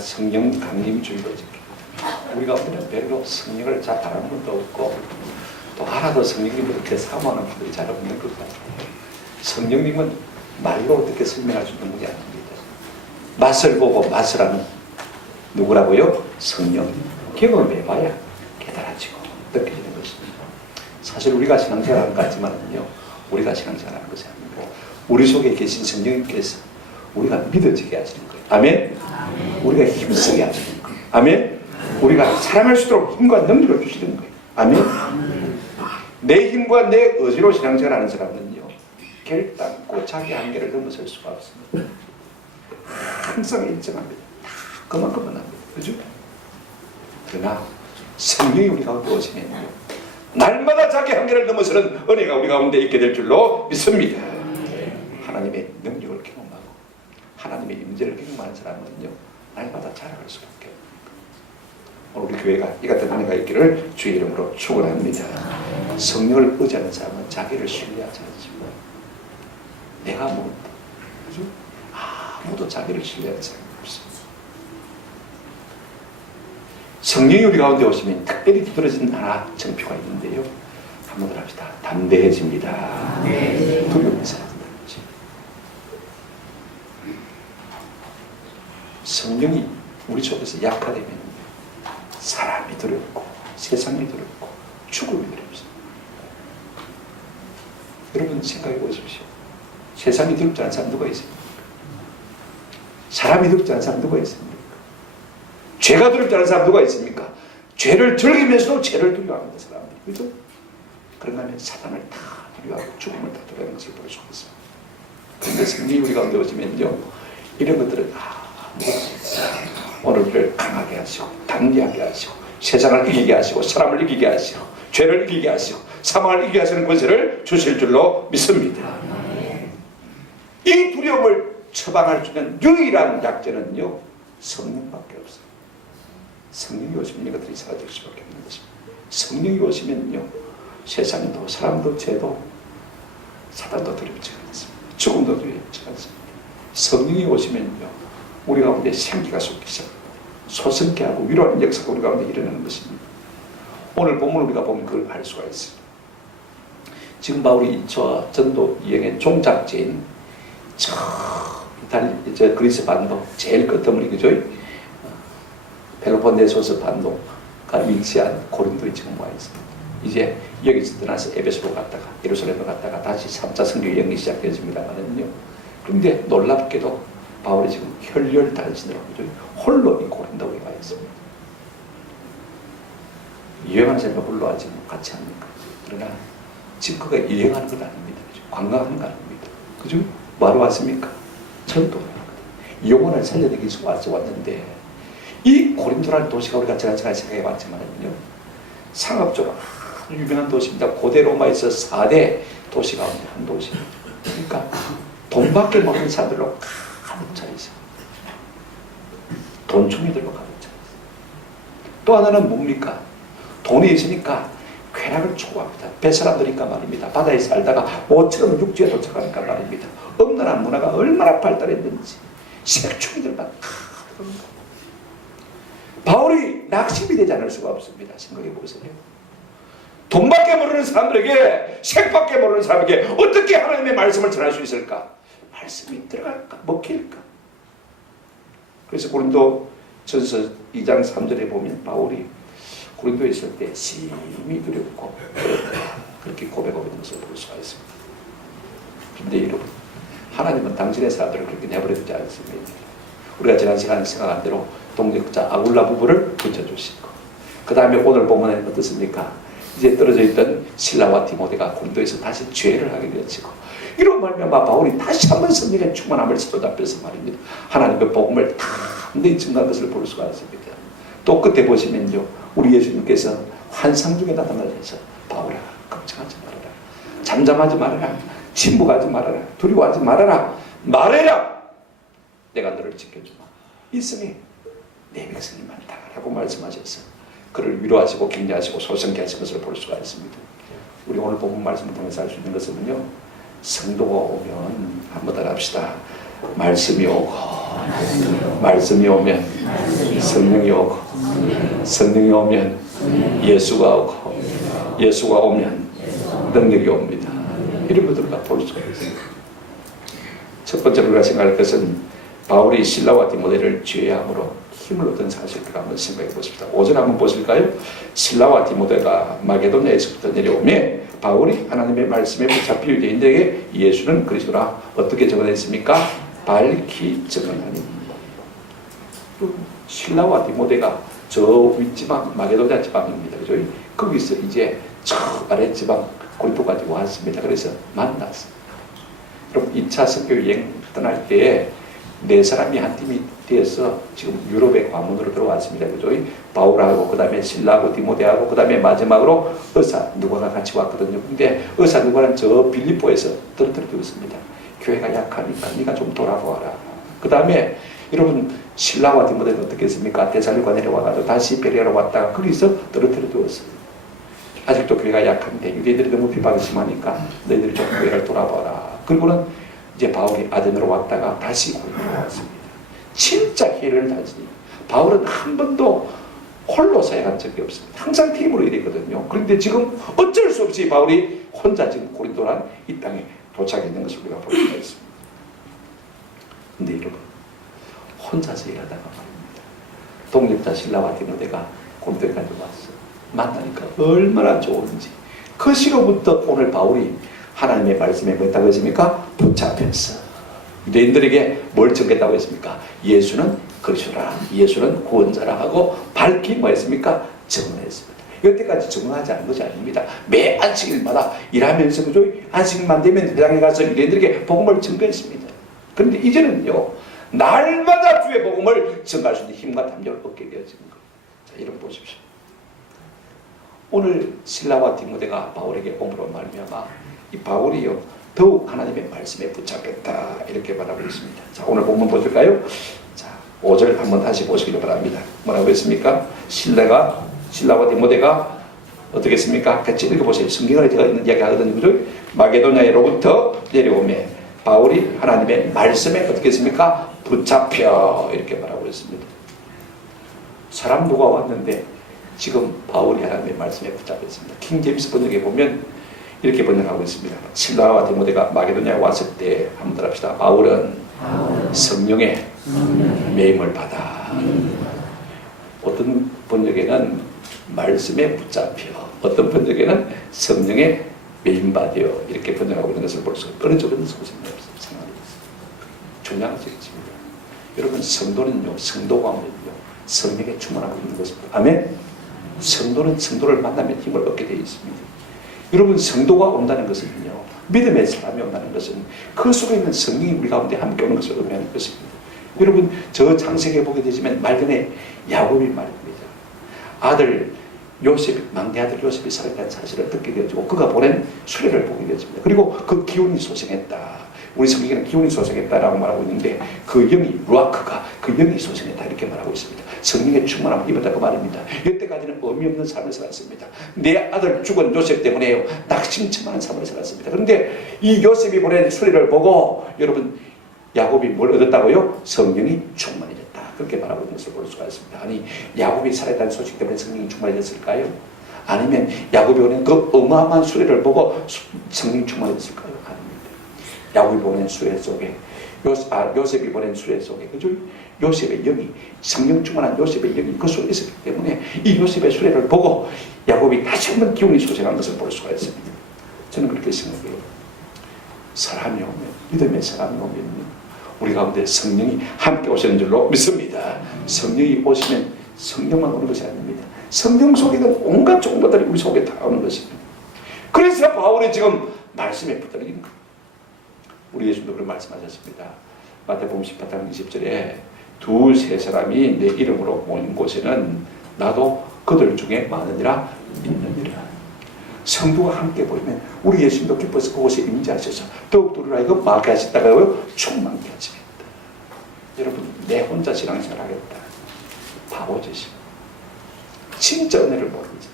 성령 강림주의로지. 우리가 우리는 별로 성령을 잘 알아는 것도 없고 또 알아도 성령님을 그렇게 사모하는 분들이 잘 없는 것 같아요. 성령님은 말로 어떻게 설명할 수 있는 분이 아닙니다. 맛을 보고 맛을 하는 누구라고요? 성령. 경험을 해봐야 깨달아지고 느껴지는 것입니다. 사실 우리가 신앙생활하는 것 같지만요, 우리가 신앙생활하는 것이 아니고 우리 속에 계신 성령님께서 우리가 믿어지게 하시는 거예요. 아멘? 아멘. 우리가 힘쓰게 하시는 거예요. 아멘? 우리가 사랑할 수 있도록 힘과 능력을 주시는 거예요. 아멘? 아멘. 내 힘과 내 의지로 신앙생활하는 사람은요, 결단코 자기 한계를 넘어설 수가 없습니다. 항상 인정합니다. 다 그만큼은 합니다. 그죠? 그러나 성령이 우리 가운데 오시면요, 날마다 자기 한계를 넘어서는 은혜가 우리 가운데 있게 될 줄로 믿습니다. 하나님의 능력을 경험하고 하나님의 임재를 경험하는 사람은요, 날마다 자라갈 수밖에 없습니다. 오늘 우리 교회가 이 같은 은혜가 있기를 주의 이름으로 축원합니다. 성령을 의지하는 사람은 자기를 신뢰하지 않지만 내가 뭐 그죠? 아무도 자기를 신뢰하는 사람이 없습니다. 성령이 우리 가운데 오시면 특별히 두드러진 하나 정표가 있는데요, 한번 더 합시다. 담대해집니다. 네. 두려움이 사라진다. 성령이 우리 속에서 약화되면 사람이 두렵고 세상이 두렵고 죽음이 두렵습니다. 여러분 생각해 보십시오. 세상이 두렵지 않은 사람 누가 있습니까? 사람이 두렵지 않은 사람 누가 있습니까? 죄가 두렵지 않은 사람 누가 있습니까? 죄를 즐기면서도 죄를 두려워하는 사람들, 그죠? 그런가 하면 사단을 다 두려워하고 죽음을 다 두려워하는 것을 볼 수가 있습니다. 그런데 성령이 우리 가운데 오시면요, 이런 것들은 오늘 우리를 강하게 하시고 담대하게 하시고 세상을 이기게 하시고 사람을 이기게 하시고 죄를 이기게 하시고 사망을 이기게 하시는 권세를 주실 줄로 믿습니다. 이 두려움을 처방할 수 있는 유일한 약재는요, 성령밖에 없어요. 성령이 오시면 이것들이 사라질 수밖에 없는 것입니다. 성령이 오시면요, 세상도 사람도 죄도 사단도 두렵지 않습니다. 죽음도 두렵지 않습니다. 성령이 오시면요, 우리 가운데 생기가 솟기 시작합니다. 소성케 하고 위로하는 역사가 우리 가운데 일어나는 것입니다. 오늘 본문 우리가 보면 그걸 알 수가 있습니다. 지금 바울이 저 전도 여행의 종착지인 저 그리스 반도 제일 끝머리, 그죠? 펠로폰네소스 반도가 위치한 고린도에 지금 와 있습니다. 이제 여기서 떠나서 에베소로 갔다가 예루살렘으로 갔다가 다시 3차 선교 여행이 시작되어집니다만은요, 그런데 놀랍게도 바울이 지금 혈혈단신으로 홀로 이 고린도에 와 있습니다. 여행하는 사람이 홀로 하지 뭐 같이 합니까? 그러나 지금 그가 여행하는 건 아닙니다. 그죠? 관광하는 거 아닙니다. 그죠? 뭐하러 왔습니까? 전도를 하거든요. 영혼을 살려내기 위해서 왔는데, 이 고린도라는 도시가 우리가 제가 생각해 봤지만요, 상업적으로 유명한 도시입니다. 고대 로마에서 4대 도시 가운데 한 도시입니다. 그러니까 돈밖에 모르는 사람들로 가득 차 있어요. 돈충이들로 가득 차 있어요. 또 하나는 뭡니까? 돈이 있으니까 쾌락을 추구합니다. 배사람들이니까 말입니다. 바다에 살다가 모처럼 육지에 도착하니까 말입니다. 엄연한 문화가 얼마나 발달했는지 색충이들만 가득. 바울이 낙심이 되지 않을 수가 없습니다. 생각해 보세요. 돈밖에 모르는 사람들에게, 색밖에 모르는 사람에게 어떻게 하나님의 말씀을 전할 수 있을까? 말씀이 들어갈까? 먹힐까? 그래서 고린도 전서 2장 3절에 보면 바울이 고린도에 있을 때 심히 두렵고 그렇게 고백하고 있는 것을 볼 수가 있습니다. 그런데 여러분, 하나님은 당신의 사람들을 그렇게 내버려두지 않습니다. 우리가 지난 시간에 생각한 대로 동역자 아굴라 부부를 붙여주시고, 그 다음에 오늘 보면 어떻습니까? 이제 떨어져 있던 실라와 디모데가 고린도에서 다시 죄를 하게 되어지고, 이런 말미암아 바울이 다시 한번 성령의 충만함을 사로잡혀서 말입니다. 하나님의 복음을 담대히 증거한 것을 볼 수가 있습니다. 또 끝에 보시면요, 우리 예수님께서 환상 중에 나타나셔서 바울아, 걱정하지 말아라, 잠잠하지 말아라, 침묵하지 말아라, 두려워하지 말아라, 말해라, 내가 너를 지켜주마. 있으니 내 백성이 많다라고 말씀하셔서 그를 위로하시고 격려하시고 소성케 하신 것을 볼 수가 있습니다. 우리 오늘 본문 말씀을 통해서 알 수 있는 것은요, 성도가 오면 한번 더 합시다. 말씀이 오고 말씀이 오면 성령이 오고, 성령이 오면 예수가 오고, 예수가 오면 능력이 옵니다. 이런 것들을 볼 수가 있어요. 첫 번째로 우리가 생각할 것은 바울이 실라와 디모데를 죄함으로 힘을 얻은 사실을 한번 생각해 보십시다. 5절 한번 보실까요? 실라와 디모데가 마게도냐에서부터 내려오매 바울이 하나님의 말씀에 붙잡혀 유대인들에게 예수는 그리스도라 어떻게 증언했습니까? 밝히 증언하니. 실라와 디모데가 저 윗지방 마게도냐 지방입니다. 그죠? 거기서 이제 저 아랫지방 고린도까지 왔습니다. 그래서 만났습니다. 여러분 2차 선교 여행 떠날 때에 네 사람이 한 팀이 되어서 지금 유럽의 관문으로 들어왔습니다. 그죠? 바울하고 그 다음에 실라하고 디모데하고 그 다음에 마지막으로 의사 누가가 같이 왔거든요. 근데 의사 누가는 저 빌립보에서 떨어뜨렸습니다. 교회가 약하니까 네가 좀 돌아보아라. 그 다음에 여러분 실라와 디모데는 어떻게 했습니까? 데살로니가 내려와가지고 다시 베레아로 왔다가 거기서 떨어뜨려두었어요. 아직도 교회가 약한데 유대인들이 너무 비방이 심하니까 너희들이 좀 교회를 돌아봐라. 그리고는 이제 바울이 아덴으로 왔다가 다시 고린도로 왔습니다. 진짜 기회를 다지니 바울은 한 번도 홀로 사역한 적이 없습니다. 항상 팀으로 일했거든요. 그런데 지금 어쩔 수 없이 바울이 혼자 지금 고린도란 이 땅에 도착했는 것을 우리가 볼 수가 있습니다. 근데 여러분 혼자서 일하다가 말입니다. 독립자 실라와 디모데가 고린도까지 왔어요. 만나니까 얼마나 좋은지. 그 시로부터 오늘 바울이 하나님의 말씀에 뭐했다고 했습니까? 붙잡혔어. 유대인들에게 뭘 전했다고 했습니까? 예수는 그리스도라, 예수는 구원자라 하고 밝히 뭐 했습니까? 증언했습니다. 여태까지 증언하지 않은 것이 아닙니다. 매 안식일마다 일하면서 그죠? 안식일만 되면 회당에 가서 유대인들에게 복음을 증거했습니다. 그런데 이제는요 날마다 주의 복음을 증거할 수 있는 힘과 담력을 얻게 되어진 거예요. 자, 여러분 보십시오. 오늘 실라와 디모데가 바울에게 옴으로 말미암아 이 바울이요 더욱 하나님의 말씀에 붙잡혔다 이렇게 말하고 있습니다. 자, 오늘 본문 보실까요? 자, 5절 한번 다시 보시기를 바랍니다. 뭐라고 했습니까? 실라와 디모데가 어떻게 했습니까? 같이 읽어보세요. 성경을 제가 있는 이야기 하거든요. 그죠? 마게도냐로부터 내려오매 바울이 하나님의 말씀에 어떻게 했습니까? 붙잡혀 이렇게 말하고 있습니다. 사람 누가 왔는데 지금 바울이 하나님의 말씀에 붙잡혔습니다. 킹 제임스 번역에 보면 이렇게 번역하고 있습니다. 실라와 디모데가 마게도냐에 왔을 때 한번 들읍시다. 바울은 성령의 매임을 받아. 어떤 번역에는 말씀에 붙잡혀, 어떤 번역에는 성령의 매임받아요. 이렇게 번역하고 있는 것을 볼 수 있습니다. 어느 쪽은 소생이 없어요. 상관이 없어요. 중요한 것이 있습니다. 여러분 성도는요, 성도가 오면요 성령에 충만하고 있는 것입니다. 아멘. 성도는 성도를 만나면 힘을 얻게 되어 있습니다. 여러분 성도가 온다는 것은요 믿음의 사람이 온다는 것은 그 속에 있는 성령이 우리 가운데 함께 오는 것을 의미하는 것입니다. 여러분 저 창세기에 보게 되지만 말년에 야곱이 말입니다. 아들 요셉이 막내 아들 요셉이 살아있다는 사실을 듣게 되어지고 그가 보낸 수레를 보게 되었습니다. 그리고 그 기운이 소생했다. 우리 성경에는 기운이 소생했다라고 말하고 있는데 그 영이 루아크가 그 영이 소생했다 이렇게 말하고 있습니다. 성령의 충만함을 입었다 그 말입니다. 여태까지는 의미 없는 삶을 살았습니다. 내 아들 죽은 요셉 때문에 낙심천만한 삶을 살았습니다. 그런데 이 요셉이 보낸 수레를 보고 여러분 야곱이 뭘 얻었다고요? 성령이 충만해졌다. 그렇게 말하고 있는 것을 볼 수가 있습니다. 아니 야곱이 살아있다는 소식 때문에 성령이 충만해졌을까요? 아니면 야곱이 보낸 그 어마어마한 수레를 보고 성령이 충만해졌을까요? 아닙니다. 야곱이 보낸 수레 속에 요셉이 보낸 수레 속에 그죠? 요셉의 영이 성령 충만한 요셉의 영이 그 속에 있었기 때문에 이 요셉의 수레를 보고 야곱이 다시 한번 기운이 소생한 것을 볼 수가 있습니다. 저는 그렇게 생각해요. 사람이 오면 믿음의 사람이 오면 우리 가운데 성령이 함께 오시는 줄로 믿습니다. 성령이 오시면 성령만 오는 것이 아닙니다. 성령 속에는 온갖 좋은 것들이 우리 속에 다 오는 것입니다. 그래서 바울이 지금 말씀에 붙들리는 거예요. 우리 예수님도 그런 말씀하셨습니다. 마태복음 18장 20절에 두세 사람이 내 이름으로 모인 곳에는 나도 그들 중에 많으니라 있느니라. 성도가 함께 보이면 우리 예수님도 기뻐서 그곳에 임재하셔서 더욱더 우리를 하여금 마게 하셨다고요 충만케 하시겠다. 여러분 내 혼자 신앙생활 하겠다. 바보짓이 진짜 은혜를 모릅니다.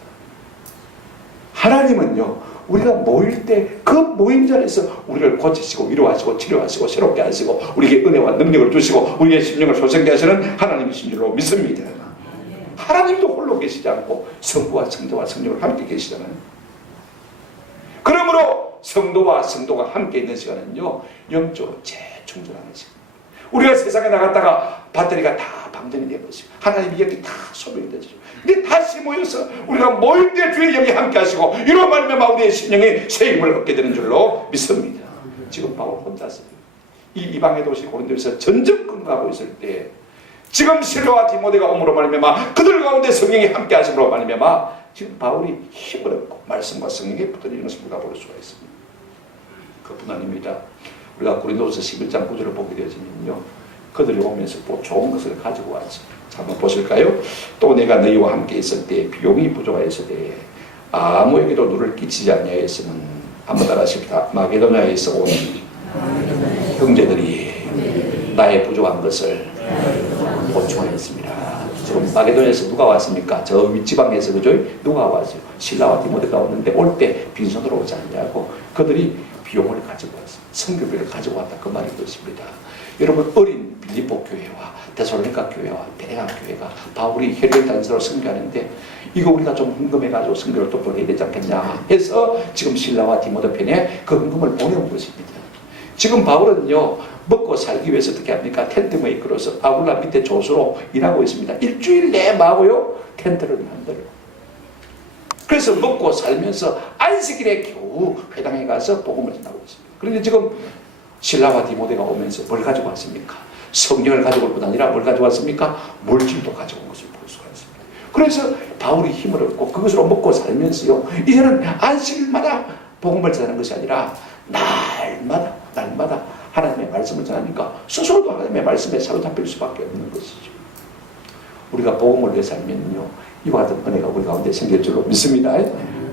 하나님은요 우리가 모일 때 그 모임 자리에서 우리를 고치시고 위로하시고 치료하시고 새롭게 하시고 우리에게 은혜와 능력을 주시고 우리의 심령을 소생케 하시는 하나님이신 줄로 믿습니다. 하나님도 홀로 계시지 않고 성부와 성자와 성령을 함께 계시잖아요. 그러므로 성도와 성도가 함께 있는 시간은요, 영적으로 재충전하는 시간. 우리가 세상에 나갔다가 배터리가 다 방전이 되어버리죠. 하나님이 여기 다 소멸이 되죠. 근데 다시 모여서 우리가 모일 때 주의 영이 함께 하시고 이로 말미암아 우리의 심령이 새 힘을 얻게 되는 줄로 믿습니다. 지금 바울 혼자서 이 이방의 도시 고린도에서 전적 근무하고 있을 때 지금 실로와 디모데가 오므로 말미암아 그들 가운데 성령이 함께 하심으로 말미암아 지금 바울이 힘을 얻고 말씀과 성령에 붙들리는 것을 우리가 볼 수가 있습니다. 그뿐 아닙니다. 우리가 고린도서 11장 9절을 보게 되어지면요, 그들이 오면서 뭐 좋은 것을 가지고 왔죠. 한번 보실까요? 또 내가 너희와 함께 있을 때 비용이 부족하였으되 아무에게도 누를 끼치지 아니하였으면 한번 따라하십시다. 마게도냐에서 온 형제들이 나의 부족한 것을 보충하였습니다. 지금 마게도냐에서 누가 왔습니까? 저 윗지방에서 그죠? 누가 왔어요? 신라와 디모데가 왔는데 올 때 빈손으로 오지 않냐고 그들이 비용을 가지고 왔어요. 성교비를 가지고 왔다 그 말인 것입니다. 여러분 어린 빌립보 교회와 데살로니가 교회와 베레아 교회가 바울이 혈혈 단서로 선교하는데 이거 우리가 좀 헌금해가지고 선교를 또 보내야 되지 않겠냐 해서 지금 신라와 디모데 편에 그 헌금을 보내온 것입니다. 지금 바울은요 먹고 살기 위해서 어떻게 합니까? 텐트 메이커로서 아굴라 밑에 조수로 일하고 있습니다. 일주일 내에 마고요 텐트를 만들어요. 그래서 먹고 살면서 안식일에 겨우 회당에 가서 복음을 전하고 있습니다. 그런데 지금 신라와 디모데가 오면서 뭘 가지고 왔습니까? 성령을 가지고 올 뿐 아니라 뭘 가지고 왔습니까? 물질도 가지고 온 것을 볼 수가 있습니다. 그래서 바울이 힘을 얻고 그것으로 먹고 살면서요 이제는 안식일마다 복음을 전하는 것이 아니라 날마다 하나님의 말씀을 전하니까 스스로도 하나님의 말씀에 사로잡힐 수밖에 없는 것이죠. 우리가 복음을 위해 살면요 이와 같은 은혜가 우리 가운데 생길 줄로 믿습니다.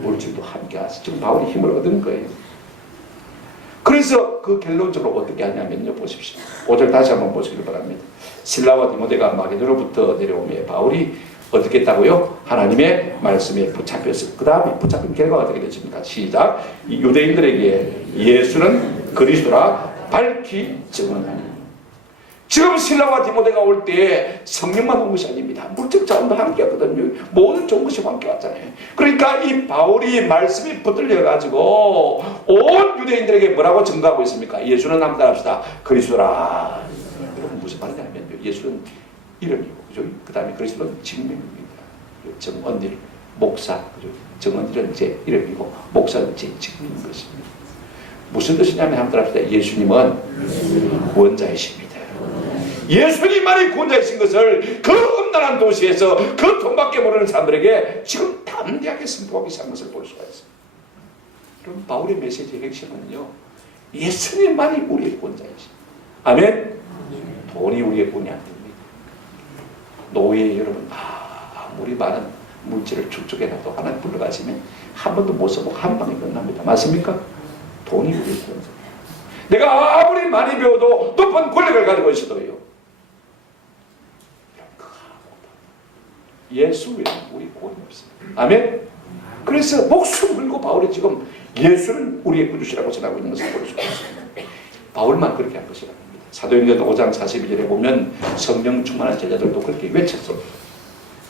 물질도 함께 하시죠. 지금 바울이 힘을 얻은 거예요. 그래서 그 결론적으로 어떻게 하냐면요 보십시오. 5절 다시 한번 보시길 바랍니다. 신라와 디모데가 마게도로부터 내려오며 바울이 어떻게 했다고요? 하나님의 말씀에 붙잡혔어요. 그 다음에 붙잡힌 결과가 어떻게 되십니까? 시작. 유대인들에게 예수는 그리스도라 밝히 증언하니. 지금 신라와 디모데가 올 때 성령만 온 것이 아닙니다. 물질 자원도 함께 왔거든요. 모든 좋은 것이 함께 왔잖아요. 그러니까 이 바울이 말씀이 붙들려가지고 온 유대인들에게 뭐라고 증거하고 있습니까? 예수는 한번 따라합시다. 그리스도라. 여러분 무슨 말이냐면 예수는 이름이고 그죠? 그 다음에 그리스도는 직명입니다. 정언일, 목사, 그죠? 정언일은 제 이름이고 목사는 제 직명인 것입니다. 무슨 뜻이냐면 한번 따라합시다. 예수님은 구원자이십니다. 예수님만이 구원자이신 것을 그 음란한 도시에서 그 돈밖에 모르는 사람들에게 지금 담대하게 선포하기 시작한 것을 볼 수가 있습니다. 그럼 바울의 메시지의 핵심은요 예수님만이 우리의 구원자이십니다. 아멘? 돈이 우리의 구원이 안 됩니다. 노예 여러분 아무리 많은 물질을 축적해놔도 하나님 불러가시면 한 번도 못 써보고 한 방에 끝납니다. 맞습니까? 돈이 우리의 구원자. 내가 아무리 많이 배워도 높은 권력을 가지고 있어도요 예수 외에는 우리 구원이 없습니다. 아멘? 그래서 목숨 걸고 바울이 지금 예수는 우리의 구주시라고 전하고 있는 것을 볼 수가 있습니다. 바울만 그렇게 한 것이 아닙니다. 사도행전 5장 42절에 보면 성령 충만한 제자들도 그렇게 외쳤어.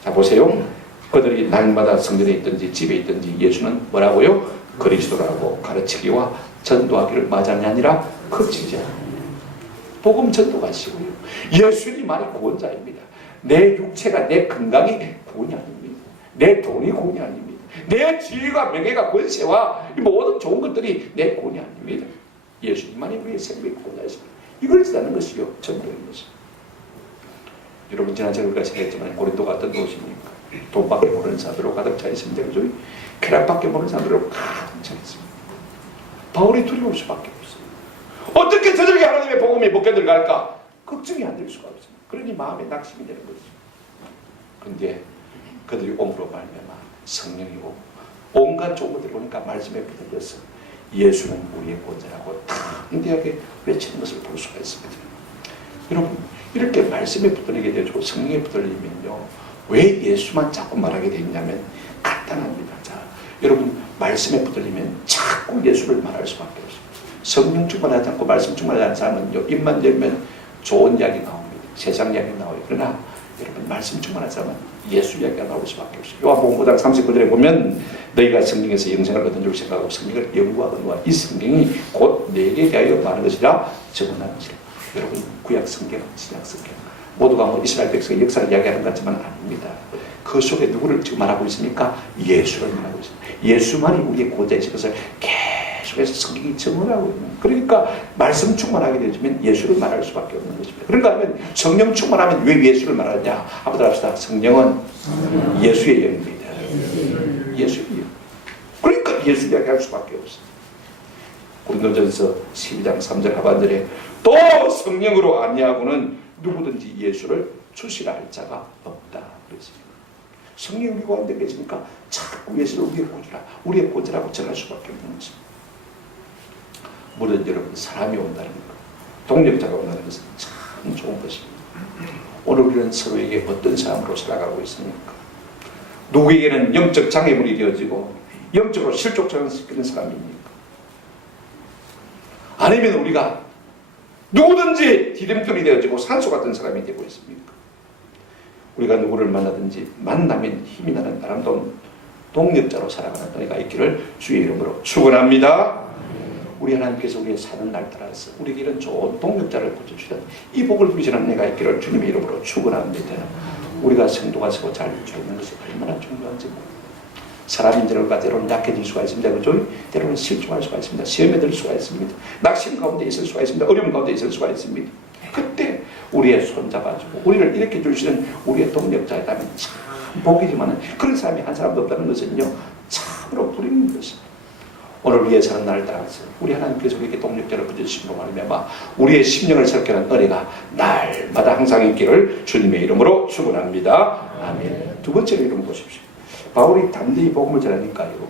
자 보세요. 그들이 날마다 성전에 있든지 집에 있든지 예수는 뭐라고요? 그리스도라고 가르치기와 전도하기를 마장이 아니라 그치지 않습니다. 복음 전도하시고요. 예수님만이 구원자입니다. 내 육체가 내 건강이 구원이 아닙니다. 내 돈이 구원이 아닙니다. 내 지위와 명예가 권세와 모든 좋은 것들이 내 구원이 아닙니다. 예수님만이 우리의 생명의 구원자이십니다. 이걸 지다는 것이요 전도인 것입니다. 여러분 지난주에 우리가 생각했지만 고린도 같은 도시니까 돈밖에 모르는 사람들로 가득 차 있습니다. 그죠? 쾌락밖에 모르는 사람들로 가득 차 있습니다. 바울이 두려울 수밖에 없어요. 어떻게 저들에게 하나님의 복음이 먹게 들어갈까? 걱정이 안 될 수가 없습니다. 그러니 마음에 낙심이 되는 거죠. 그런데 그들이 옴으로 말미암아 성령이 오고 온갖 좋은 것들 보니까 말씀에 붙들려서 예수는 우리의 구원자라고 담대하게 외치는 것을 볼 수가 있습니다. 여러분 이렇게 말씀에 붙들리게 되고 성령에 붙들리면요 왜 예수만 자꾸 말하게 되냐면 간단합니다. 자, 여러분 말씀에 붙들리면 자꾸 예수를 말할 수밖에 없어요. 성령 충만하지 않고 말씀 충만하지 않은 사람은 입만 열면 좋은 이야기 나옵니다. 세상 이야기 나와요. 그러나 여러분 말씀 충만한 사람은 예수 이야기가 나올 수밖에 없어요. 요한복음 5장 39절에 보면 너희가 성경에서 영생을 얻은 줄 생각하고 성경을 연구하거니와 이 성경이 곧 내게 대하여 말하는 것이라 적어놓은 것이라. 여러분 구약 성경, 신약 성경 모두가 뭐 이스라엘 백성의 역사를 이야기하는 것 같지만 아닙니다. 그 속에 누구를 지금 말하고 있습니까? 예수를 말하고 있습니다. 예수만이 우리의 고자이신 것을 계속해서 성경이 증언하고 있는 거예요. 그러니까 말씀 충만하게 되면 예수를 말할 수밖에 없는 것입니다. 그런가 하면 성령 충만하면 왜 예수를 말하냐? 한번 더 합시다. 성령은 예수의 영입니다. 예수의 영. 그러니까 예수 이야기할 수밖에 없어요. 고린도전서 12장 3절 하반절에 또 성령으로 아니하고는 누구든지 예수를 주시라 할 자가 없다. 그랬습니다. 성령이 우리 가운데 계시니까 자꾸 예수를 우리의 구주라고 전할 수밖에 없는 것입니다. 물론 여러분 사람이 온다는 것, 동력자가 온다는 것은 참 좋은 것입니다. 오늘 우리는 서로에게 어떤 사람으로 살아가고 있습니까? 누구에게는 영적 장애물이 되어지고 영적으로 실족시키는 사람입니까? 아니면 우리가 누구든지 디딤돌이 되어지고 산소 같은 사람이 되고 있습니까? 우리가 누구를 만나든지 만나면 힘이 나는 아름다운 동력자로 살아가는 너희가 있기를 주의 이름으로 축원합니다. 우리 하나님께서 우리의 사는 날 따라서 우리에게 이런 좋은 동력자를 붙여주시는 이 복을 누리시는 내가 있기를 주님의 이름으로 축원합니다. 우리가 성도가 서로 잘 주는 것이 얼마나 중요한지 사람인들과 때로는 약해질 수가 있습니다. 그죠? 때로는 실종할 수가 있습니다. 시험에 들 수가 있습니다. 낙심 가운데 있을 수가 있습니다. 어려움 가운데 있을 수가 있습니다. 그때 우리의 손 잡아주고 우리를 일으켜 주시는 우리의 동력자이라면 참 복이지만 그런 사람이 한 사람도 없다는 것은요 참으로 불행한 것입니다. 오늘 위에 사는 날을 따라서 우리 하나님께서 우리에게 동력자를 붙여주심으로 말미암아 우리의 심령을 새롭게 하는 은혜가 날마다 항상 있기를 주님의 이름으로 축원합니다. 아멘. 두 번째로 이름 보십시오. 바울이 담대히 복음을 전하니까요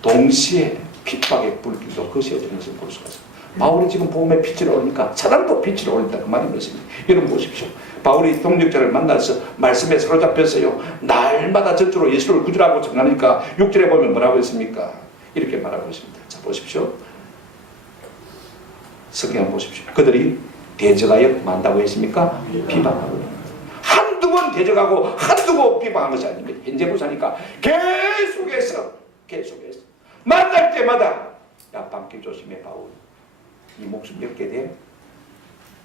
동시에 핍박의 불길도 거세어지는 것을 볼 수가 있습니다. 바울이 지금 복음의 빛을 올리니까 사단도 빛을 올린다 그 말인 것입니다. 여러분 보십시오. 바울이 동력자를 만나서 말씀에 사로잡혔어요. 날마다 저쪽으로 예수를 구주라고 전하니까 6절에 보면 뭐라고 했습니까? 이렇게 말하고 있습니다. 자 보십시오. 성경 한번 보십시오. 그들이 대적하여 만다고 했습니까? 비방하고 한두 번 대적하고 한두 번 비방한 것이 아닙니다. 현재 보사니까 계속해서 만날 때마다 야 방귀 조심해 바울 이 목숨 몇 개 돼?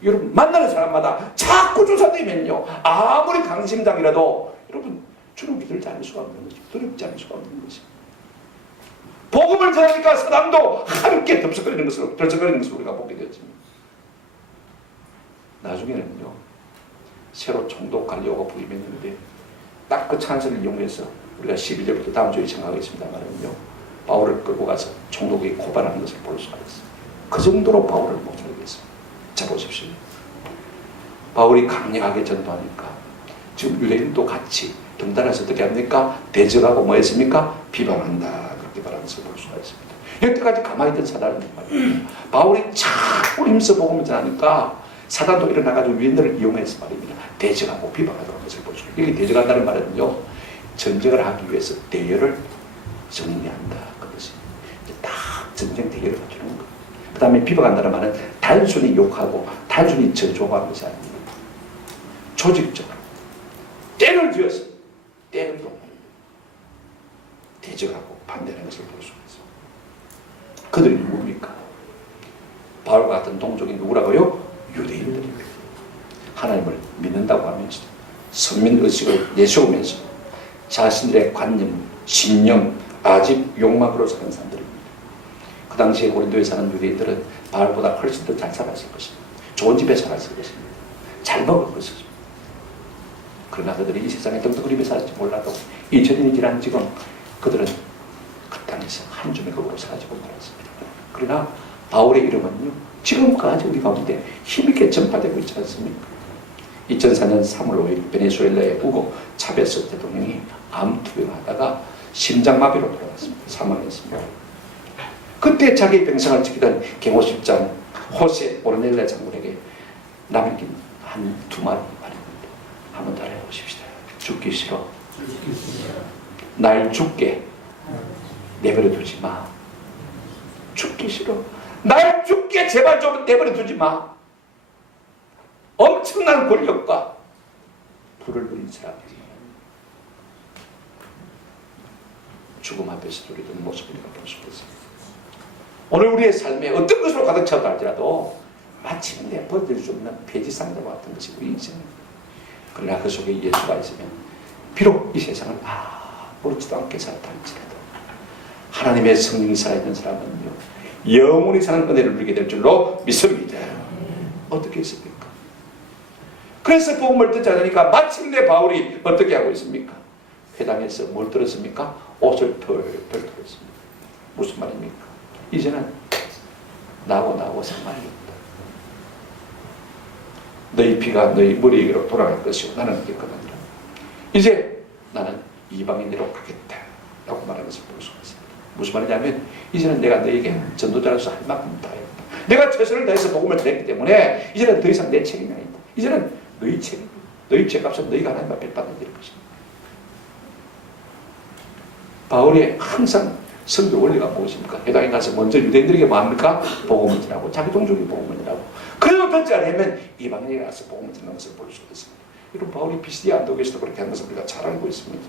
여러분 만나는 사람마다 자꾸 조사되면요 아무리 강심장이라도 여러분 주는 믿을지 않을 수가 없는 것이죠. 두렵지 않을 수가 없는 것이죠. 복음을 전하니까 사람도 함께 덜썩거리는 것을 우리가 보게 되었습니다. 나중에는요 새로 총독 관료가 부임했는데 딱 그 찬스를 이용해서 우리가 12절부터 다음 주에 정하겠습니다만은요 바울을 끌고 가서 총독이 고발하는 것을 볼 수가 있어요. 그 정도로 바울을 못 살리겠습니다. 자 보십시오. 바울이 강력하게 전도하니까 지금 유대인도 같이 등단해서 어떻게 합니까? 대적하고 뭐 했습니까? 비방한다. 그렇게 말하는 것을 볼 수가 있습니다. 여태까지 가만히 있던 사단은 말입니다. 바울이 자꾸 힘써 복음을 전하니까 사단도 일어나가지고 유대인들을 이용해서 말입니다. 대적하고 비방하도록 것을 볼 수가 있습니다. 여기 대적한다는 말은요 전쟁을 하기 위해서 대열을 정리한다. 그것이 딱 전쟁 대열을 갖추는 거예요. 그 다음에 비방한다는 말은 단순히 욕하고 단순히 저조하는 것이 아닙니다. 조직적으로 때를 지어서 때를 동하는 대적하고 반대하는 것을 볼 수가 있습니다. 그들이 누굽니까? 바울과 같은 동족이 누구라고요? 유대인들입니다. 하나님을 믿는다고 하면서 선민의식을 내세우면서 자신들의 관념, 신념, 아집, 욕망으로 사는 사람들입니다. 그 당시에 고린도에 사는 유대인들은 바울보다 훨씬 더 잘 살았을 것입니다. 좋은 집에 살았을 것입니다. 잘 먹을 것입니다. 그러나 그들이 이 세상에 덩덩거리며 살지 몰라도 2000년이 지난 지금 그들은 그 땅에서 한 줌의 겁으로 사라지고 말았습니다. 그러나 바울의 이름은요 지금까지 우리 가운데 힘있게 전파되고 있지 않습니까? 2004년 3월 5일 베네수엘라의 후고 차베스 대통령이 암투병하다가 심장마비로 돌아갔습니다. 사망했습니다. 그때 자기 병상을 지키던 경호실장 호세 오르넬라 장군에게 남긴 한 두 마리 말입니다. 한번 따라해 보십시다. 죽기 싫어. 날 죽게 내버려 두지 마. 죽기 싫어. 날 죽게 제발 좀 내버려 두지 마. 엄청난 권력과 불을 누린 사람들이 죽음 앞에서 누리던 모습을 우리가 볼 수 있습니다. 오늘 우리의 삶에 어떤 것으로 가득 차다 할지라도 마침내 버틸 수 없는 폐지상자와 같은 것이 우리 인생입니다. 그러나 그 속에 예수가 있으면 비록 이 세상을 아무렇지도 않게 살다 할지라도 하나님의 성령이 살아있는 사람은요 영원히 사는 은혜를 누리게 될 줄로 믿습니다. 어떻게 했습니까? 그래서 복음을 듣지 않으니까 마침내 바울이 어떻게 하고 있습니까? 회당에서 뭘 들었습니까? 옷을 털털 털었습니다. 무슨 말입니까? 이제는 나하고 상관이 없다. 너희 피가 너희 머리에게로 돌아갈 것이고 나는 이겼거든요. 이제 나는 이방인으로 가겠다 라고 말하는 것을 볼 수가 있습니다. 무슨 말이냐면 이제는 내가 너에게 전도자로서 할 만큼 다 했다. 내가 최선을 다해서 복음을 전했기 때문에 이제는 더 이상 내 책임이 아니다. 이제는 너희 책임이다. 너희 죄값은 너희가 하나님 앞에 받아야 될 것이다. 바울이 항상 선교 원리가 무엇입니까? 회당에 가서 먼저 유대인들에게 뭐합니까? 복음을 전하고 자기 동족이 복음을 전하고 그래도 듣지 않으면 이방인에 가서 복음을 전하는 것을 볼 수가 있습니다. 이런 바울이 피시디아 안독에서도 그렇게 하는 것을 우리가 잘 알고 있습니다.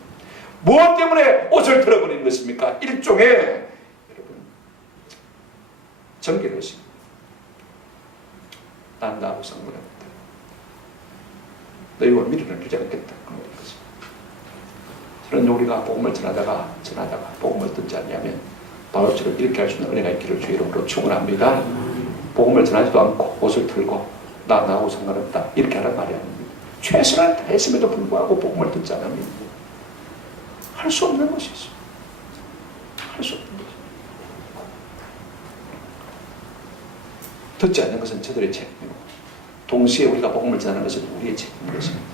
무엇 때문에 옷을 털어버리는 것입니까? 일종의 여러분 정결의식. 난 나하고 상관없다. 너희와 미련을 두지 않겠다. 그런 우리가 복음을 전하다가 복음을 듣지 않냐면 바울처럼 이렇게 할 수 있는 은혜가 있기를 주 이름으로 축원합니다. 복음을 전하지도 않고 옷을 털고 나하고 상관없다 이렇게 하란 말이 아닙니다. 최선을 다했음에도 불구하고 복음을 듣지 않으면 할 수 없는 것이 있어요. 할 수 없는 것이. 듣지 않는 것은 저들의 책임이고 동시에 우리가 복음을 전하는 것은 우리의 책임인 것입니다.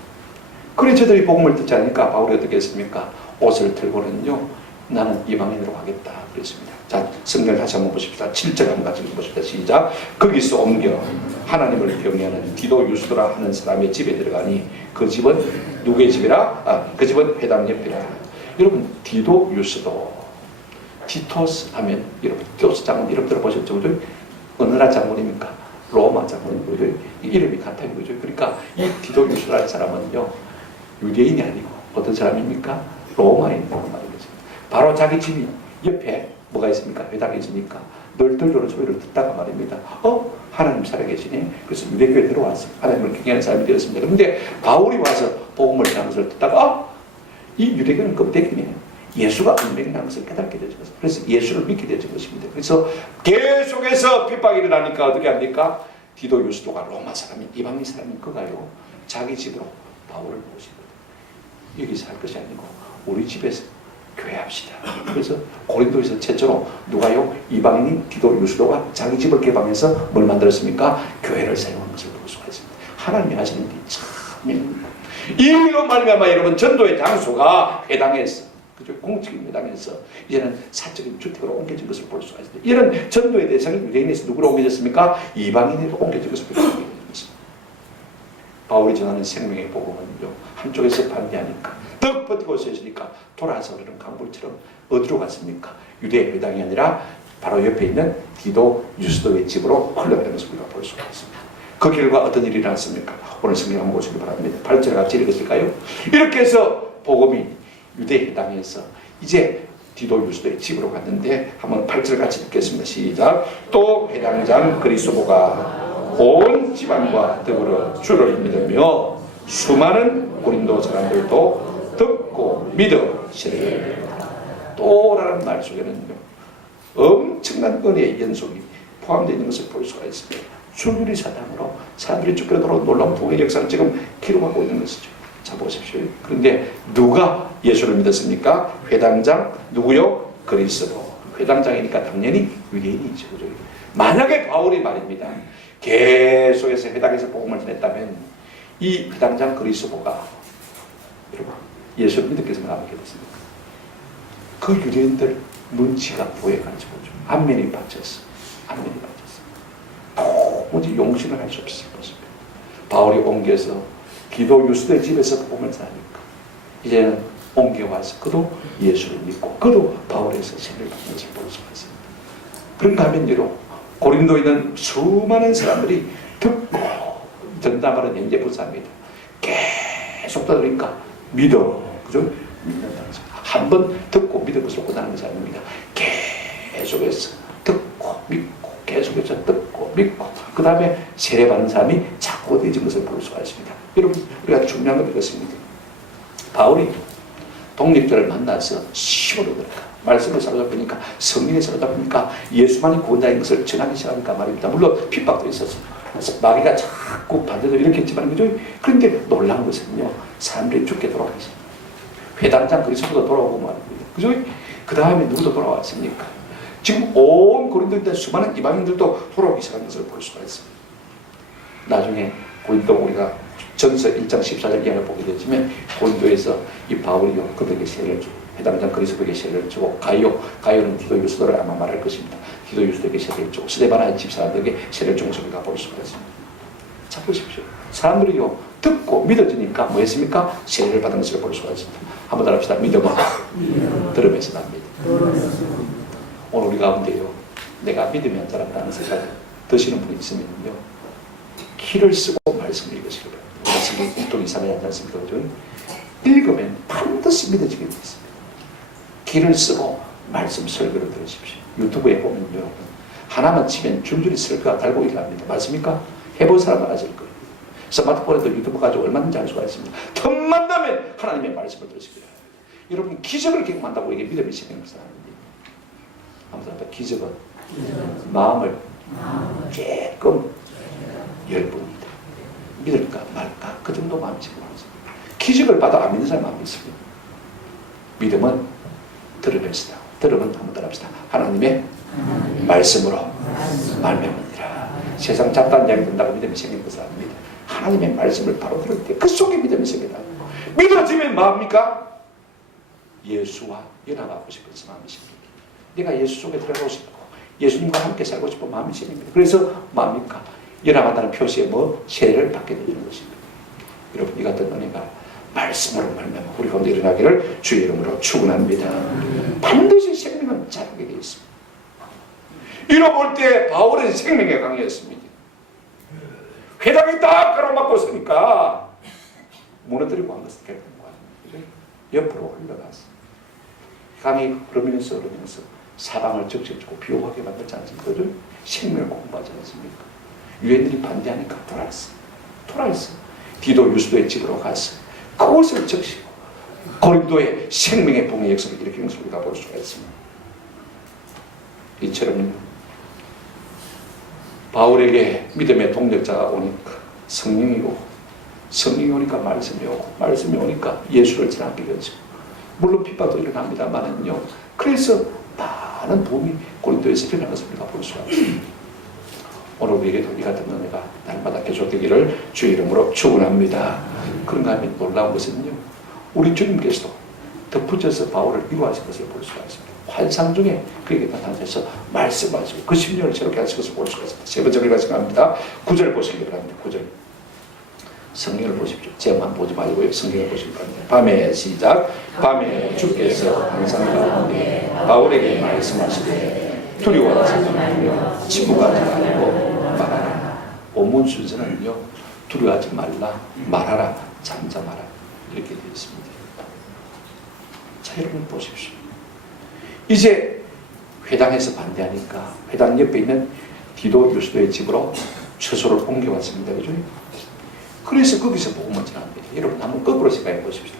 그래 저들이 복음을 듣지 않으니까 바울이 어떻게 했습니까? 옷을 털고는요 나는 이방인으로 가겠다 그랬습니다. 자 성경을 다시 한번 보십시다. 7절 한번 같이 보십시다. 시작. 거기서 옮겨 하나님을 경외하는 디도 유스도라 하는 사람의 집에 들어가니 그 집은 누구의 집이라? 그 집은 회당 옆이라. 여러분 디도 유스도 티토스 하면 여러분 티토스 장군 이름 들어보셨죠? 어느 나라 장군입니까? 로마 장군이고요. 이름이 같아요. 그죠? 그러니까 이 디도 유스라는 사람은요 유대인이 아니고 어떤 사람입니까? 로마인이라고 말이겠죠. 바로 자기 집이 옆에 뭐가 있습니까? 회당이 있으니까 널떨저런 소리를 듣다가 말입니다. 하나님 살아계시네. 그래서 유대교에 들어왔어요. 하나님을 경외하는 사람이 되었습니다. 그런데 바울이 와서 복음을 전하는 것을 듣다가 이 유대교는 껍데기네요. 예수가 운명이라는 것을 깨닫게 되죠. 그래서 예수를 믿게 되는 것입니다. 그래서 계속해서 핍박이 일어나니까 어떻게 합니까? 디도 유스도가 로마 사람이 이방인 사람이 그가요 자기 집으로 바울을 모시거든요. 여기서 할 것이 아니고 우리 집에서 교회합시다. 그래서 고린도에서 최초로 누가요? 이방인인 디도 유스도가 자기 집을 개방해서 뭘 만들었습니까? 교회를 세우는 것을 볼 수가 있습니다. 하나님이 하시는 일이 참 이로 말미암아 여러분 전도의 장소가 회당에서 그죠? 공적인 회당에서 이제는 사적인 주택으로 옮겨진 것을 볼 수가 있습니다. 이런 전도의 대상이 유대인에서 누구로 옮겨졌습니까? 이방인으로 옮겨진 것을 볼 수가 있습니다. 바울이 전하는 생명의 복음은요 한쪽에서 반대하니까 더 버티고 있으니까 돌아서 그런 강불처럼 어디로 갔습니까? 유대 회당이 아니라 바로 옆에 있는 디도 유스도의 집으로 흘러가는 것을 우리가 볼 수가 있습니다. 그 결과 어떤 일이 일어났습니까? 오늘 성경 한번 보시기 바랍니다. 8절 같이 읽으실까요? 이렇게 해서 복음이 유대 회당에서 이제 디도 유스도의 집으로 갔는데 한번 8절 같이 읽겠습니다. 시작. 또 회당장 그리스도가 온 집안과 더불어 주를 믿으며 수많은 고린도 사람들도 듣고 믿어 신뢰합니다. 또라는 말 속에는요 엄청난 은혜의 연속이 포함되어 있는 것을 볼 수가 있습니다. 줄줄이 사당으로 사람들이 쫓겨나도록 놀라운 통의 역사를 지금 기록하고 있는 것이죠. 자 보십시오. 그런데 누가 예수를 믿었습니까? 회당장 누구요? 그리스도. 회당장이니까 당연히 유대인이죠. 만약에 바울이 말입니다. 계속해서 회당에서 복음을 전했다면 이 회당장 그리스도가 여러분 예수를 믿게 해서 나오게 됐습니까? 그 유대인들 눈치가 보여가지고 안면이 받쳤어. 안면이 받쳤어. 도무지 용신을 할 수 없을 것입니다. 바울이 옮겨서 기도 유스도의 집에서 복음을 전하니까 이제는 옮겨와서 그도 예수를 믿고 그도 바울에서 세례를 받는 것을 볼 수가 있습니다. 그런가 하면 여러분, 고린도에 있는 수많은 사람들이 듣고 전담하는 현재 부사입니다. 계속 들으니까 믿어, 그죠? 믿는다는 거죠. 한번 듣고 믿은 것으로 끝나는 것이 아닙니다. 계속해서 듣고 믿고 계속해서 듣고 믿고 그 다음에 세례받는 사람이 자꾸 되어진 것을 볼 수가 있습니다. 여러분, 우리가 중요한 건 이것입니다. 바울이 동력자를 만나서 심으로 들어가 말씀을 사로잡으니까 성령에 사로잡으니까 예수만이 구원자인 것을 전하기 시작하니까 말입니다. 물론 핍박도 있었어요. 마귀가 자꾸 반대도 이렇게 했지만 그죠? 그런데 놀라운 것은요, 사람들이 죽게 돌아가셨어요. 회당장 그리스도가 돌아오고 말입니다. 그죠? 그 다음에 누구도 돌아왔습니까? 지금 온 고린도인들 수많은 이방인들도 돌아오기 시작한 것을 볼 수가 있습니다. 나중에 고린도 우리가 전서 1장 14절 이하를 보게 되지만 고린도에서 이 바울이요 그들에게 세례를 주고 해당장 그리스도에게 세례를 주고 가요는 디도 유스도를 아마 말할 것입니다. 디도 유스도에게 세례를 주고 스데바나의 집사람들에게 세례를 준 것을 우리가 볼 수가 있습니다. 자 보십시오. 사람들이요 듣고 믿어지니까 뭐 했습니까? 세례를 받은 것을 볼 수가 있습니다. 한번 더 합시다. 믿음은 들음에서 납니다. 오늘 우리 가운데요 내가 믿음이 안 자란다는 생각 드시는 분이 있으면요 키를 쓰고 말씀을 읽으시기 바랍니다. 말씀이 웅뚱 이상하지 않지 않습니까? 그죠? 읽으면 반드시 믿어지게 되어 있습니다. 키를 쓰고 말씀 설교를 들으십시오. 유튜브에 보면요 하나만 치면 줄줄이 설교가 달고 일합니다. 맞습니까? 해본 사람은 아실 거예요. 스마트폰에도 유튜브 가지고 얼마든지 할 수가 있습니다. 틈만 나면 하나님의 말씀을 들으시기 바랍니다. 여러분 기적을 경험한다고 이게 믿음이 생기는 것은 아닙니다. 아무튼 기적은 마음을 조금 열 뿐입니다. 믿을까 말까 그 정도 마음이 지금 하겠습니다. 기적을 받아 안 믿는 사람 안 믿습니다. 믿음은 들음에서다. 들음은 한번 따라합시다. 하나님의 말씀으로 말미암으니라. 세상 잡다한 이야기 듣는다고 믿음이 생기는 것은 아닙니다. 하나님의 말씀을 바로 들을 때 그 속에 믿음이 생긴다. 믿어지면 뭐합니까? 예수와 연합하고 싶은 마음이십니다. 내가 예수 속에 들어가고 싶고 예수님과 함께 살고 싶은 마음이 생깁니다. 그래서 뭡니까? 연합한다는 표시에 뭐 세례를 받게 되는 것입니다. 여러분 이 같은 은혜가 말씀으로 말미암아 우리 가운데 일어나기를 주의 이름으로 축원합니다. 반드시 생명은 자라게 되어 있습니다. 잃어볼 때 바울은 생명에 강했습니다. 회당이 딱 가로막고 서니까 무너뜨리고 한 것을 깨닫는 거예요. 옆으로 흘러갔어. 강이 흐르면서 사방을 적셔주고 비호하게 만들지 않습니까? 생명을 공부하지 않습니까? 유엔들이 반대하니까 돌아왔어. 디도 유스도의 집으로 가서 그곳을 적시고 고린도의 생명의 봉의 역사를 일으키는 것을 우리가 볼 수가 있습니다. 이처럼 바울에게 믿음의 동력자가 오니까 성령이 오고 성령이 오니까 말씀이 오고 말씀이 오니까 예수를 전하게 되죠. 물론 핍박도 일어납니다만은요. 그래서 많은 도움이 고린도에서 일어난 것을 우리가 볼 수가 있습니다. 오늘 우리에게도 이 같은 은혜가 날마다 계속되기를 주의 이름으로 축원합니다. 그런가 하면 놀라운 것은요. 우리 주님께서도 덧붙여서 바울을 위로하신 것을 볼 수가 있습니다. 환상 중에 그에게 나타나셔서 말씀하시고 그 심령을 새롭게 하신 것을 볼 수가 있습니다. 세 번째 우리가 생각합니다. 9절 보시기 바랍니다. 9절. 성경을 보십시오. 제만 보지 말고요. 성경을 보시기 바랍니다. 밤에 시작. 밤에 주께서 항상 가운데 바울에게 말씀하시되 두려워하지 말고 침묵하지 말고 말하라. 본문 순서는요. 두려워하지 말라, 말하라, 잠잠하라 이렇게 되어 있습니다. 자 여러분 보십시오. 이제 회당에서 반대하니까 회당 옆에 있는 디도 유스도의 집으로 처소를 옮겨왔습니다. 그죠? 그래서 거기서 복음을 전합니다. 여러분 한번 거꾸로 생각해 보십시오.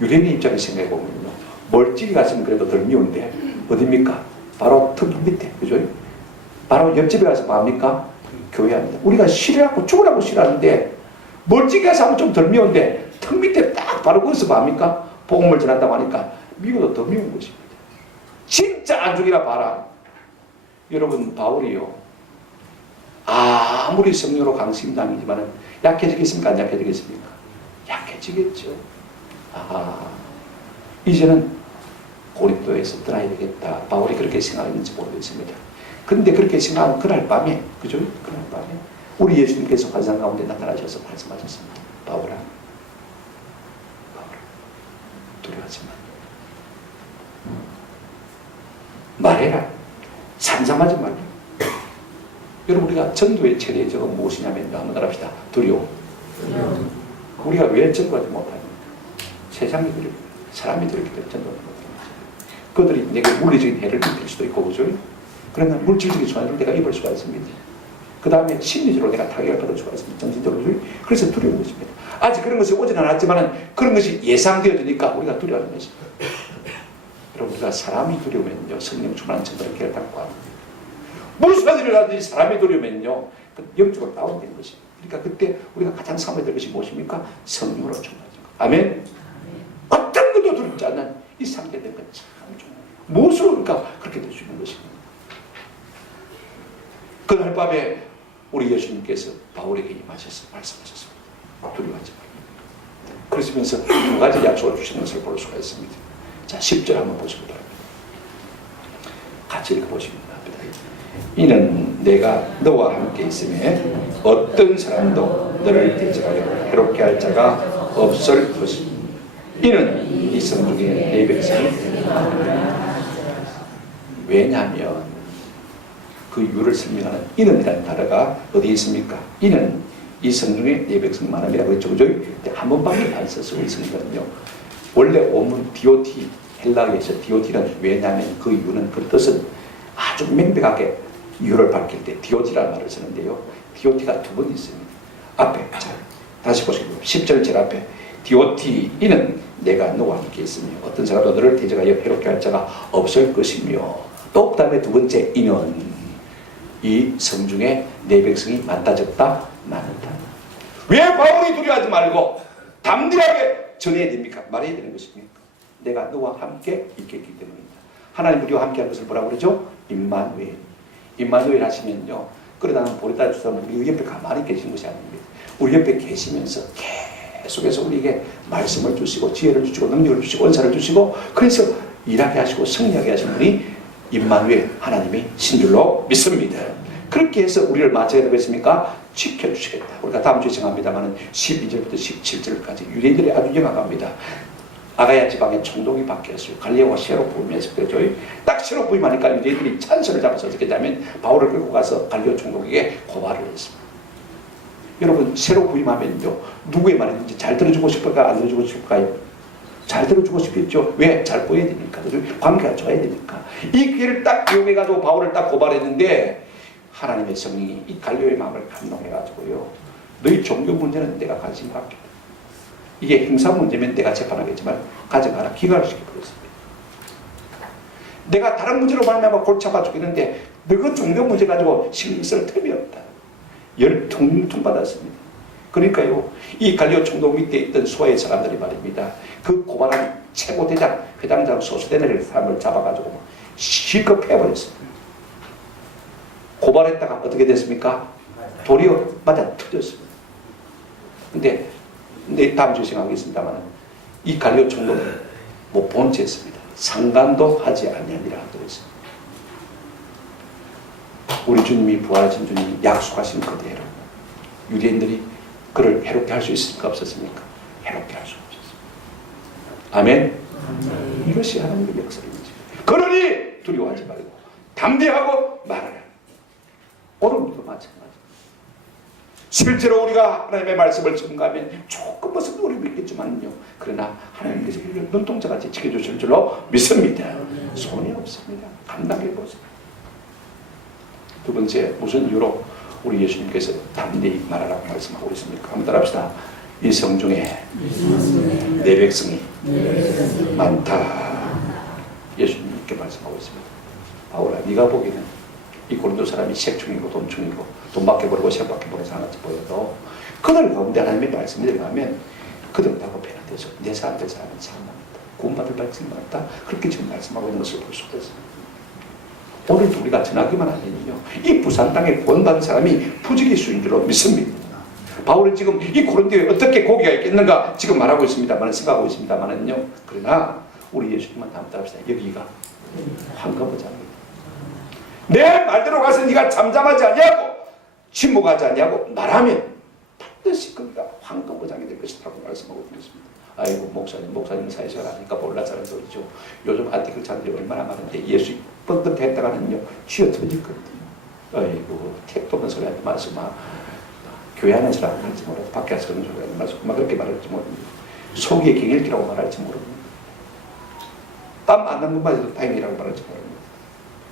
유대인의 입장에 생각해 보면요. 멀찍이 갔으면 그래도 덜 미운데 어디입니까? 바로 턱 밑에. 그죠? 바로 옆집에 가서 뭐합니까? 교회 합니다. 우리가 싫어하고 죽으라고 싫어하는데 멀찍이 가서 하면 좀 덜 미운데 턱 밑에 딱 바로 거기서 뭐합니까? 복음을 전한다고 하니까 미워도 더 미운 것입니다. 진짜 안 죽이라 봐라. 여러분 바울이요. 아무리 성령으로 강심당이지만은 약해지겠습니까? 안 약해지겠습니까? 약해지겠죠. 이제는 고린도에서 떠나야 되겠다. 바울이 그렇게 생각했는지 모르겠습니다. 근데 그렇게 생각한 그날 밤에, 그죠? 그날 밤에 우리 예수님께서 환상 가운데 나타나셔서 말씀하셨습니다. 바울아, 두려워하지 두려워하지 마. 말해라. 삼삼하지 말고. 여러분, 우리가 전도의 최대의 적은 무엇이냐면, 한번 따라합시다. 두려움. 우리가 왜 전도하지 못합니까? 세상이 두렵고 사람이 두렵기 때문에 전도하지 못합니다. 그들이 내게 물리적인 해를 입힐 수도 있고, 그죠? 그러나 물질적인 손해를 내가 입을 수가 있습니다. 그 다음에 심리적으로 내가 타격을 받을 수가 있습니다. 정신적으로. 그래서 두려운 것입니다. 아직 그런 것이 오지는 않았지만 그런 것이 예상되어지니까 우리가 두려워하는 것입니다. 여러분, 우리가 사람이 두려우면요, 성령 충만한 전도를 결단코 합니다. 물사들을 하든지 사람이 두려우면요, 영적으로 다운되는 것입니다. 그러니까 그때 우리가 가장 삼아야 될 것이 무엇입니까? 성령으로 충만하죠. 아멘. 어떤 것도 두렵지 않는 이 상태된 건 참 중요해요. 무엇으로 그러니까 그렇게 될 수 있는 것입니다. 그날 밤에 우리 예수님께서 바울에게 임하셔서 말씀하셨습니다. 두려워하지 말고. 그러시면서 두 가지 약속을 주시는 것을 볼 수가 있습니다. 자, 10절 한번 보시기 바랍니다. 같이 읽어보시기 바랍니다. 이는 내가 너와 함께 있음에 어떤 사람도 너를 대적하여 해롭게 할 자가 없을 것이니 이는 이 성중에 내 백성이 왜냐하면 그 이유를 설명하는 이는이라는 단어가 어디에 있습니까? 이는 이 성중에 내 백성 많음이라고 했죠. 그죠? 한 번밖에 안 써서 우리 성경은요. 원래 원문 디오티, 헬라어에서 디오티는 왜냐하면 그 이유는 그 뜻은 아주 명백하게 이유를 밝힐 때 디오티라는 말을 쓰는데요. 디오티가 두 번 있습니다. 앞에, 자, 다시 보시고 10절 제일 앞에 디오티 이는 내가 너와 함께 있으며 어떤 사람도 너를 대적하여 해롭게 할 자가 없을 것이며 또 그 다음에 두 번째 이는 이 성중에 내 백성이 많다졌다 많다. 왜 바울이 두려워하지 말고 담대하게 전해야 됩니까? 말해야 되는 것입니까? 내가 너와 함께 있겠기 때문입니다. 하나님 우리와 함께 하는 것을 뭐라고 그러죠? 임마누엘. 임마누엘 하시면요, 그러다가 보리다 주사는 우리 옆에 가만히 계시는 것이 아닙니다. 우리 옆에 계시면서 계속해서 우리에게 말씀을 주시고 지혜를 주시고 능력을 주시고 은사를 주시고 그래서 일하게 하시고 승리하게 하시는 분이 임마누엘 하나님이 신 줄로 믿습니다. 그렇게 해서 우리를 마쳐야 되겠습니까? 지켜주시겠다. 우리가 다음 주에 정합니다만 12절부터 17절까지 유대인들이 아주 영악합니다. 아가야 지방에 총독이 바뀌었어요. 갈리오가 새로 부임해서 그죠? 딱 새로 부임하니까 유대인들이 찬스를 잡아서 어떻게 하냐면 바울을 끌고 가서 갈리오 총독에게 고발을 했습니다. 여러분, 새로 부임하면요, 누구의 말이든지 잘 들어주고 싶을까 안 들어주고 싶을까요? 잘 들어주고 싶겠죠. 왜? 잘 보여야 되니까. 관계가 좋아야 되니까. 이 기회를 딱 이용해가지고 바울을 딱 고발했는데 하나님의 성령이 이 갈리오의 마음을 감동해가지고요, 너희 종교 문제는 내가 관심 갖겠다. 이게 행사 문제면 내가 재판하겠지만 가져가라. 기각을 시켜버렸습니다. 내가 다른 문제로 말하면 골치 아파 죽겠는데 너그 종교 문제 가지고 신경 쓸 틈이 없다. 열퉁퉁 받았습니다. 그러니까요, 이 갈리오 총독 밑에 있던 소의 사람들이 말입니다. 그 고발한 최고 대장, 회장장 소스데네를 사람을 잡아가지고 실컷 패버렸습니다. 고발했다가 어떻게 됐습니까? 도리어 맞아 터졌습니다. 근데 다음 주에 생각하겠습니다만 이 갈리오 총독은 뭐 본체했습니다. 상관도 하지 아니하니라 그랬습니다. 우리 주님이 부활하신 주님이 약속하신 그대로 유대인들이 그를 해롭게 할 수 있을까 없었습니까? 해롭게 할 수 없었습니다. 아멘? 이것이 하나님의 역사입니다. 그러니 두려워하지 말고 담대하고 말하라. 오늘도 마찬가지. 실제로 우리가 하나님의 말씀을 전가하면 조금 무슨 어려움이 있겠지만요, 그러나 하나님께서 우리를 눈동자같이 지켜주실 줄로 믿습니다. 손이 없습니다. 감당해보세요. 두 번째, 무슨 이유로 우리 예수님께서 담대히 말하라고 말씀하고 있습니까? 한번 따라합시다. 이 성중에 내 백성이 많다. 예수님 이렇게 말씀하고 있습니다. 바울아, 네가 보기에는 이 고린도 사람이 색충이고 돈충이고 돈밖에 모르고 색밖에 모르는 사람같이 보여도 그들 가운데 하나님의 말씀이 들어가면 그들 다고 변화돼서 내 사람들 사람은 참 많다. 구원받을 백성이 많다. 그렇게 지금 말씀하고 있는 것을 볼 수가 있습니다. 오늘도 우리가 전하기만 하면요, 이 부산 땅에 구원받은 사람이 부지기수인 줄로 믿습니다. 바울은 지금 이 고린도에 어떻게 고기가 있겠는가 지금 말하고 있습니다만, 생각하고 있습니다만은요, 그러나 우리 예수님만 다음 따라합시다. 여기가 황금어장입니다. 내 말대로 가서 네가 잠잠하지 않냐고 침묵하지 않냐고 말하면 반드시 그가 황금어장이 될 것이라고 말씀하고 있습니다. 아이고 목사님 사회생활 하니까 몰랐다는 소리죠. 요즘 아티클 찬들이 얼마나 많은데 예수 뻥끗 했다가는요 쥐어 터지거든요. 아이고 택도 없는 소리 하지 마서 막 교회 안에서라고 할지 모르고 밖에서 그런 소리 하지 마서 막 그렇게 말할지 모릅니다. 속이 갱일기라고 말할지 모릅니다. 땀 안 나는 것만 해도 다행이라고 말할지 모릅니다.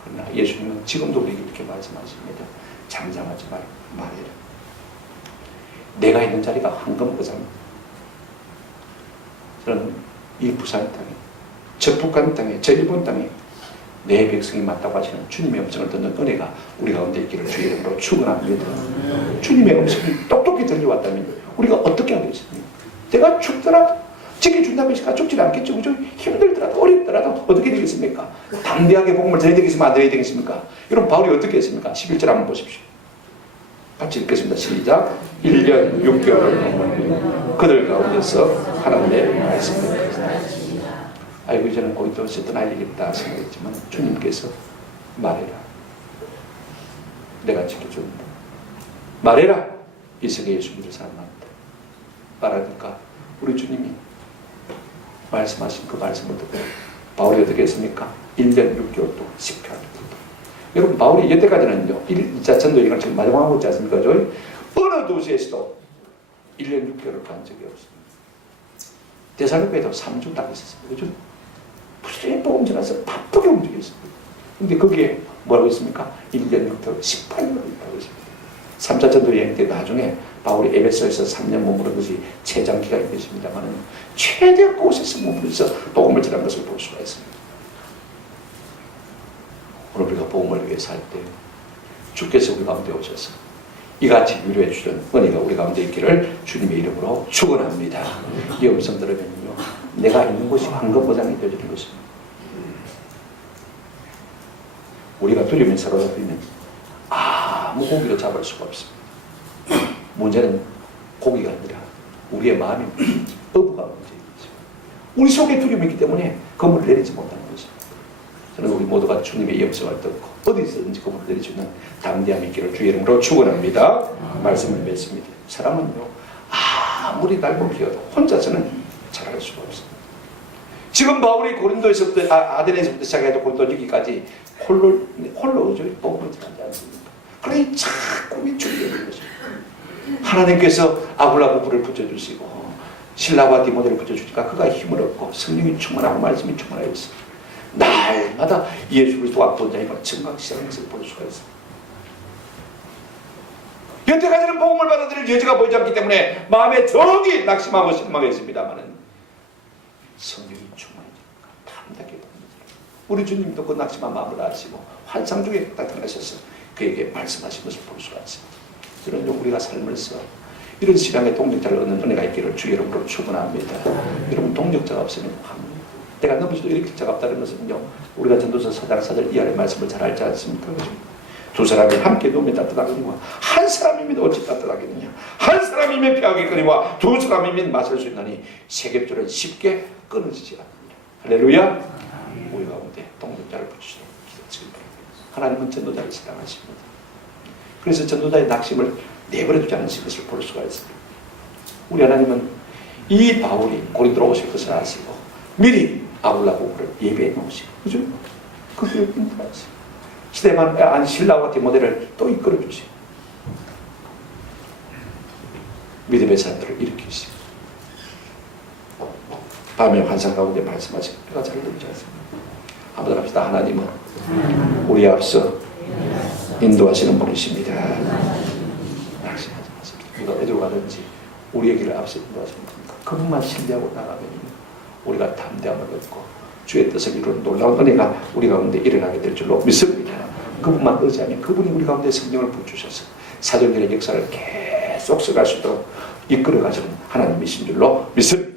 그러나 예수님은 지금도 우리에게 이렇게 말씀하십니다. 잠잠하지 말아라. 내가 있는 자리가 황금보장입니다. 저는 이 부산 땅에, 저 북한 땅에, 저 일본 땅에 내 백성이 맞다고 하시는 주님의 음성을 듣는 은혜가 우리 가운데 있기를 주의 이름으로 축원합니다. 주님의 음성이 똑똑히 들려왔다면 우리가 어떻게 하겠습니까? 내가 죽더라도 지켜준다면 제가 죽지 않겠죠. 그죠? 힘들더라도 어렵더라도 어떻게 되겠습니까? 담대하게 복음을 전해야 되겠습니까? 안 전해야 되겠습니까? 여러분 바울이 어떻게 했습니까? 11절 한번 보십시오. 같이 읽겠습니다. 시작. 1년 6개월을 그들 가운데서 하나님의 말씀을 아이고 이제는 고린도에서 떠나야겠다 생각했지만 주님께서 말해라. 내가 지켜준다. 말해라. 이 세계에 예수 믿을 사람 많다. 말하니까 우리 주님이 말씀하신 그 말씀을 듣고 바울이 어떻게 했습니까? 1년 6개월 동안 집회합니다. 여러분 바울이 여태까지는요 1차 전도 여행을 지금 마지막하고 있지 않습니까? 어느 도시에서도 1년 6개월을 간 적이 없습니다. 데살로니가에도 3주 딱 있었습니다. 그죠? 무슨 복음 전해서 바쁘게 움직였습니다. 근데 거기에 뭐라고 했습니까? 1년 6개월 18년을 있다고 했습니다. 3차 전도 여행 때 나중에 바울이 에베소에서 3년 머무른 것이 최장 기간이 됐습니다만 최대 곳에서 머무르면서 복음을 전한 것을 볼 수가 있습니다. 오늘 우리가 복음을 위해서 할 때 주께서 우리 가운데 오셔서 이같이 위로해 주는 은혜가 우리 가운데 있기를 주님의 이름으로 축원합니다. 이 음성 들으면요 내가 있는 곳이 황금보장이 되어지는 것입니다. 우리가 두려움에 사로잡히면 아무 고기도 잡을 수가 없습니다. 문제는 고기가 아니라 우리의 마음이 어부가 문제입니다. 우리 속에 두려움이 있기 때문에 건물을 내리지 못하는 것입니다. 저는 우리 모두가 주님의 영성을 듣고 어디서든지 건물을 내리주는 담대함이 있기를 주의 이름으로 축원합니다. 말씀을 맺습니다. 사람은요 아무리 날고 기어도 혼자서는 잘할 수가 없습니다. 지금 바울이 고린도에서부터 아데네에서부터 시작해서 고린도까지 홀로 복음을 전하지 않습니까? 그러니 자꾸 위축이 되는 것입니다. 하나님께서 아굴라 부부를 붙여주시고 신라와 디모데를 붙여주니까 그가 힘을 얻고 성령이 충만하고 말씀이 충만하여 있습니다. 날마다 예수 그리스도와 본자임을 증강시하는 것을 볼 수가 있습니다. 여태까지는 복음을 받아들일 여지가 보이지 않기 때문에 마음에 정이 낙심하고 실망했습니다만 성령이 충만해지니까 담대하게 봅니다. 우리 주님도 그 낙심한 마음을 아시고 환상 중에 나타나셔서 그에게 말씀하신 것을 볼 수가 있습니다. 이런 우리가 삶을서 이런 신앙의 동력자를 얻는 은혜가 있기를 주 이름으로 축원합니다. 여러분 동력자가 없으면 내가 넘어져도 이렇게 차갑다는 것은요 우리가 전도서 4장 4절 이하의 말씀을 잘 알지 않습니까? 두 사람이 함께 누우면 따뜻하거니와 한 사람이면 어찌 따뜻하겠느냐 한 사람이면 피하겠거니와 두 사람이면 마실 수 있나니 세겹줄은 쉽게 끊어지지 않느냐. 할렐루야. 우리 가운데 동력자를 붙이시고 하나님은 전도자를 사랑하십니다. 그래서 전도자의 낙심을 내버려두지 않으신 것을 볼 수가 있습니다. 우리 하나님은 이 바울이 고린도로 오실 것을 아시고 미리 아굴라 부부를 예배해 놓으시고 그죠? 그 길을 인도하시고 신라와 디모데를 또 이끌어 주시고 믿음의 사람들을 일으키시고 밤의 환상 가운데 말씀하시고 내가 잘 들리지 않습니다. 한번 합시다. 하나님은 우리 앞서 인도하시는 분이십니다. 낙심하지 마십시오. 우리가 어디로 가든지 우리의 길을 앞서 인도하시는 분입니다. 그분만 신뢰하고 나가면 우리가 담대함을 얻고 주의 뜻을 이루는 놀라운 은혜가 우리 가운데 일어나게 될 줄로 믿습니다. 그분만 의지하면 그분이 우리 가운데 성령을 부어주셔서 사도행전의 역사를 계속 써갈 수 있도록 이끌어가시는 하나님이신 줄로 믿습니다.